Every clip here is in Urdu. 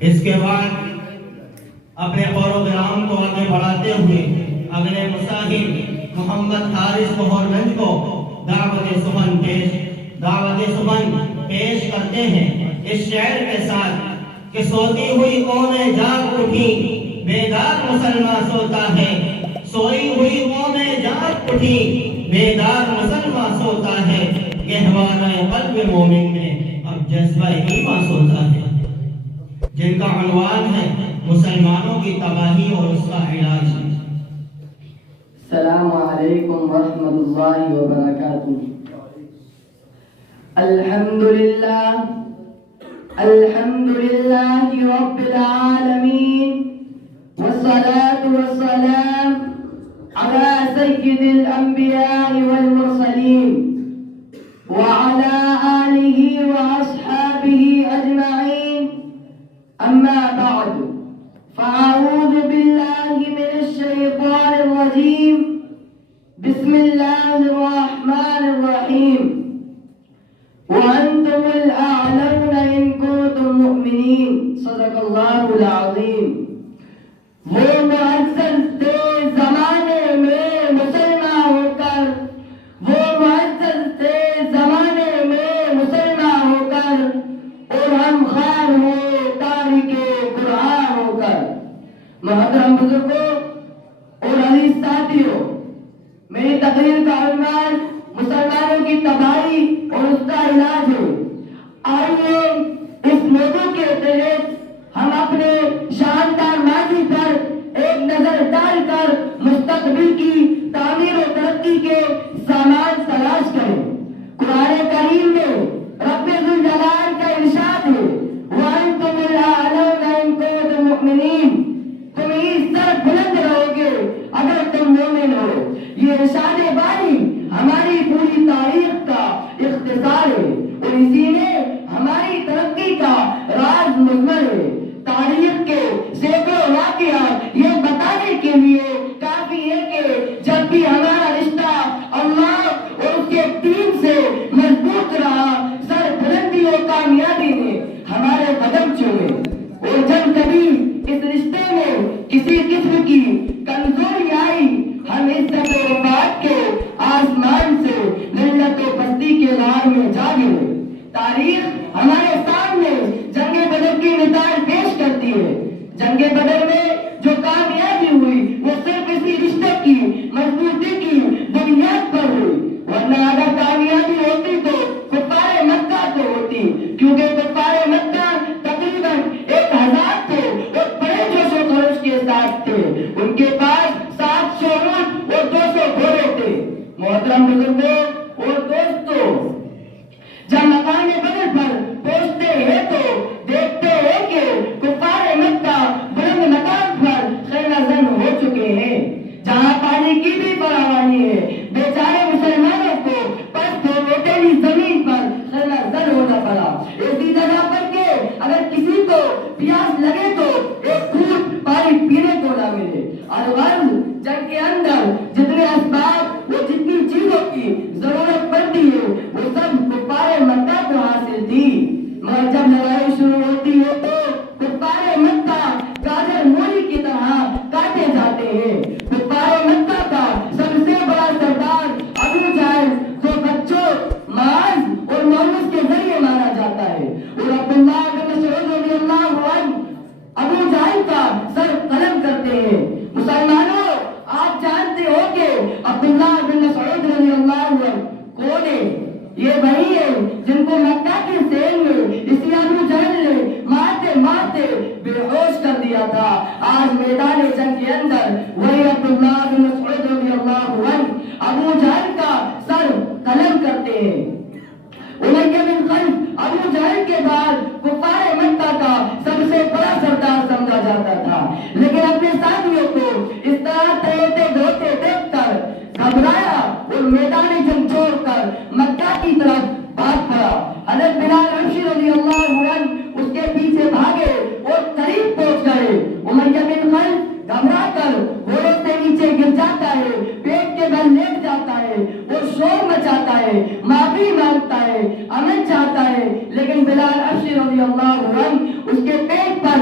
اس کے بعد اپنے پروگرام کو آگے بڑھاتے ہوئے اگلے مصاحب محمد حارث بہرگنج کو دعوت سخن پیش کرتے ہیں اس شعر کے ساتھ کہ سوتی ہوئی قومیں جاگ اٹھی، بیدار مسلمان سوتا ہے، سوئی ہوئی قومیں جاگ اٹھی، بیدار مسلمان سوتا ہے، گہوارہ قلب مومن میں اب جذبہ ایمان سوتا ہے، جن کا عنوان ہے مسلمانوں کی تباہی اور اس کا علاج۔ السلام علیکم ورحمۃ اللہ وبرکاتہ۔ الحمدللہ رب العالمین والصلاة والسلام على سید الانبیاء والمرسلین وعلى آلہ واصحابہ اجمعین، اما بعد فاعوذ باللہ من الشیطان الرجیم، بسم اللہ الرحمن الرحیم، وَأَنْتُمُ الْأَعْلَوْنَ إِن كُنتُم مُؤْمِنِينَ۔ صدق اللہ العظیم۔ وہ معزز تھے زمانے میں مسلمان ہو کر، وہ معزز تھے زمانے میں مسلمان ہو کر، اور ہم خار ہوئے تارک قرآن ہو کر۔ محترم بزرگوں اور عزیز ساتھیوں، میری تقریر کا عنوان مسلمانوں کی تباہی اور اس کا علاج ہے۔ آئیے اس موضوع کے تحت ہم اپنے شاندار ماضی پر ایک نظر ڈال کر مستقبل کی تعمیر و ترقی کے سامان تلاش کریں۔ قرآن کریم میں رب ذوالجلال کا ارشاد ہے، وَأَنْتُمُ الْأَعْلَوْنَ إِن كُنتُم مُؤْمِنِينَ، تم ہی سر بلند رہو گے اگر تم مومن ہو۔ یہ ارشاد باری ہماری پوری تاریخ کا اختصار ہے اور اسی میں ہماری ترقی کا راز مضمر ہے۔ تاریخ کے سینکڑوں واقعات یہ بتانے کے لیے کافی ہے کہ جب بھی ہمارا رشتہ اللہ اور اس کے دین سے مضبوط رہا، سر بلندی اور کامیابی نے ہمارے قدم چومے، اور جب کبھی اس رشتے میں کسی قسم کی کمزوری آئی، ہم عزت و وفات کے آسمان سے ذلت و پستی کے لار میں جا گرے۔ تاریخ ہمارے سامنے جنگ بدر کی مثال پیش کرتی ہے۔ جنگ بدر میں جو کامیابی ہوئی وہ صرف اسی رشتے کی مضبوطی کی بنیاد پر ہوئی، ورنہ اگر کامیابی ہوتی تو کفار مکہ کو ہوتی، کیونکہ کفار مکہ تقریباً 1000 تھے اور بڑے جوش و خروش کے ساتھ تھے، ان کے پاس 700 اونٹ اور 200 گھوڑے تھے۔ محترم بزرگوں اور دوستوں، جب مقام بدر پر پہنچتے ہیں تو دیکھتے ہیں کہ کفار مکہ بلند مقام پر خیمہ زن ہو چکے ہیں، جہاں پانی کی بھی فراوانی ہے۔ بیچارے مسلمانوں کو پست و ریتیلی زمین پر خیمہ زن ہونا پڑا، ایسی جگہ پر کہ اگر کسی کو پیاس لگے تو ایک گھونٹ پانی پینے کو نہ ملے۔ الغرض جنگ کے اندر جتنے اسباب اور جتنی چیزوں کی ضرورت پڑتی ہے وہ سب کفار مکہ کو حاصل تھی، مگر جب لڑائی شروع ہوتی ہے تو کفار مکہ گاجر مولی کی طرح کاٹے جاتے ہیں۔ کفار مکہ کا سب سے بڑا سردار ابو جہل، جو بچوں معاذ اور مونس کے ذریعے مارا جاتا ہے، اور عبداللہ بن مسعود رضی اللہ عنہ ابو جہل کا سر قلم کرتے ہیں۔ مسلمانوں، آپ جانتے ہو کہ عبداللہ بن مسعود رضی اللہ عنہ کون ہے؟ یہ وہی ہے جن کو مکہ کے سیل میں اسی ابو جہل نے مارتے مارتے بے ہوش کر دیا تھا۔ آج میدان جنگ کے اندر وہی عبداللہ بن مسعود رضی اللہ عنہ ابو جہل کا سر قلم کرتے ہیں۔ امیہ بن خلف ابو جہل کے بعد کفار مکہ کا سب سے بڑا سردار سمجھا جاتا تھا، لیکن اپنے ساتھیوں کو اس طرح تیرتے دھوتے دیکھ کر گھبرایا اور میدان جنگ چھوڑ کر مکہ کی طرف بھاگ پڑا۔ حضرت بلال حبشی رضی اللہ عنہ اس کے پیچھے بھاگے اور قریب پہنچ گئے۔ امیہ بن خلف گھبرا کر گھوڑے سے نیچے گر جاتا ہے، پیٹ کے بل لیٹ جاتا ہے اور شور مچاتا ہے، معافی مانگتا ہے، امن چاہتا ہے، لیکن بلال حبشی رضی اللہ عنہ اس کے پیٹ پر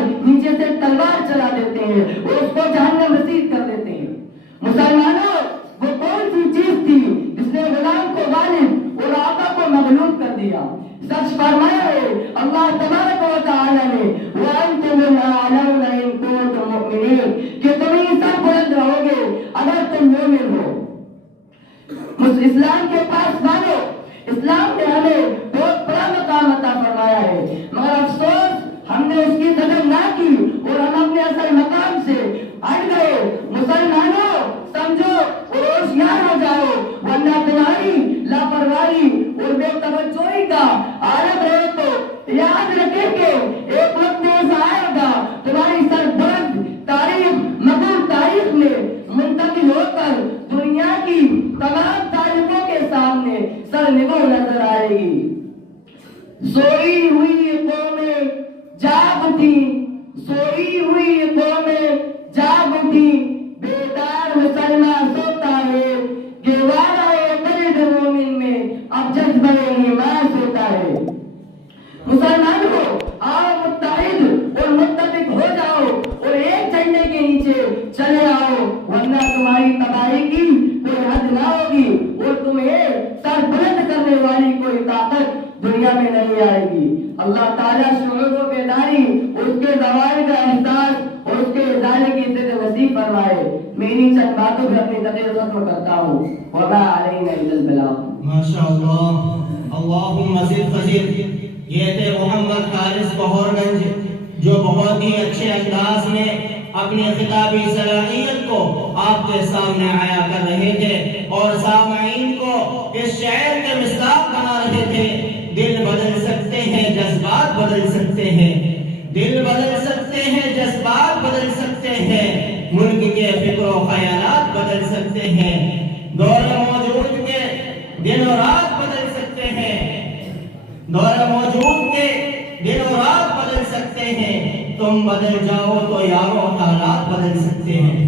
ہیں اور اس کو جہنم رسید کر دیتے ہیں۔ مسلمانوں، وہ کون سی چیز تھی جس نے غلام کو غالب اور آقا کو مغلوب کر دیا؟ سچ فرمایا ہے اللہ تبارک و تعالی نے وَأَنْتُمُ الْأَعْلَوْنَ إِن كُنتُم مُؤْمِنِينَ کہ تم ہی سربلند رہو گے اگر تم مومن ہو۔ اسلام کے پاس مانو، اسلام نے ہمیں بہت بڑا مقام عطا فرمایا ہے، مگر افسوس ہم نے اس کی قدر نہ کی اور ہم اپنے اصل مقام سے ہٹ گئے۔ مسلمانوں سمجھو اور ہوشیار ہو جاؤ، ورنہ تمہاری لاپرواہی اور بے توجہی کا عالم رہے تو یاد رکھے کہ ایک وقت ایسا آئے گا تمہاری سربلند تاریخ مقبول تاریخ میں منتقل ہو کر دنیا کی تمام تاریخوں کے سامنے سر نگو نظر آئے گی۔ سوئی ہوئی قومیں جاگ اٹھی، سوئی ہوئی قومیں جاگ اٹھی، بیدار مسلمان سوتا ہے، گہوارہ قلب مومن میں اب جذبہ ایمان سوتا ہے۔ مسلمان ہو، آؤ متحد اور متفق ہو جاؤ اور ایک جھنڈے کے نیچے چلے آؤ، ورنہ تمہاری تباہی کی کوئی حد نہ ہوگی اور تمہیں سر بلند کرنے والی کوئی طاقت دنیا میں نہیں آئے گی۔ اللہ تعالیٰ شعور و بیداری، اس کے زوال کا احساس اور اس کے ازالے کی عزت نصیب فرمائے۔ میری چند باتوں پہ اپنی تقریر ختم کرتا ہوں۔ وما علینا الا البلاغ۔ ماشاء اللہ، اللہم زد فزد۔ یہ تھے محمد خالص بہور گنج جو بہت ہی اچھے انداز میں اپنی خطابی صلاحیت کو آپ کے سامنے عیا کر رہے تھے اور سامعین کو اس شعر کے مصداق بنا رہے تھے۔ دل بدل سکتے ہیں، جذبات بدل سکتے ہیں، دل بدل سکتے ہیں، جذبات بدل سکتے ہیں، ملک کے فکر و خیالات بدل سکتے ہیں، دور موجود کے دن و رات بدل سکتے ہیں، دور موجود کے دن و رات بدل سکتے ہیں۔ تم بدل جاؤ تو یارو حالات بدل سکتے ہیں۔